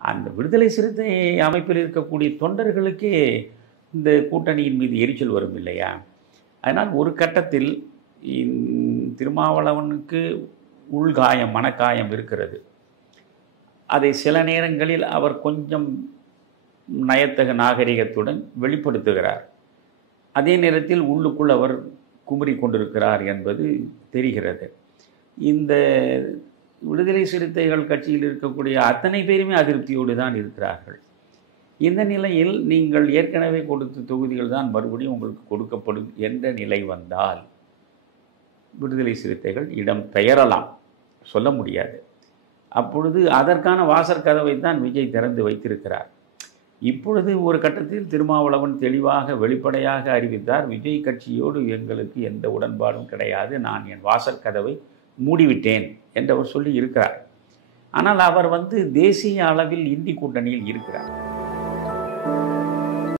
அந்த விடுதலை சிறுத்தை அமைப்பில் இருக்கக்கூடிய தொண்டர்களுக்கே இந்த கூட்டணியின் மீது எரிச்சல் வரும் இல்லையா? அதனால் ஒரு கட்டத்தில் திருமாவளவனுக்கு உள்காயம், மனக்காயம் இருக்கிறது. அதை சில நேரங்களில் அவர் கொஞ்சம் நயத்தக நாகரிகத்துடன் வெளிப்படுத்துகிறார். அதே நேரத்தில் உள்ளுக்குள் அவர் குமரி கொண்டிருக்கிறார் என்பது தெரிகிறது. இந்த விடுதலை சிறுத்தைகள் கட்சியில் இருக்கக்கூடிய அத்தனை பேருமே அதிருப்தியோடு தான் இருக்கிறார்கள். இந்த நிலையில் நீங்கள் ஏற்கனவே கொடுத்த தொகுதிகள் தான் மறுபடியும் உங்களுக்கு கொடுக்கப்படும் என்ற நிலை வந்தால் விடுதலை சிறுத்தைகள் இடம் பெயரலாம், சொல்ல முடியாது. அப்பொழுது அதற்கான வாசற்கதவை தான் விஜய் திறந்து வைத்திருக்கிறார். இப்பொழுது ஒரு கட்டத்தில் திருமாவளவன் தெளிவாக வெளிப்படையாக அறிவித்தார், விஜய் கட்சியோடு எங்களுக்கு எந்த உடன்பாடும் கிடையாது, நான் என் வாசற்கதவை மூடிவிட்டேன் என்று அவர் சொல்லி இருக்கிறார். ஆனால் அவர் தேசிய அளவில் இந்தி கூட்டணியில் இருக்கிறார்.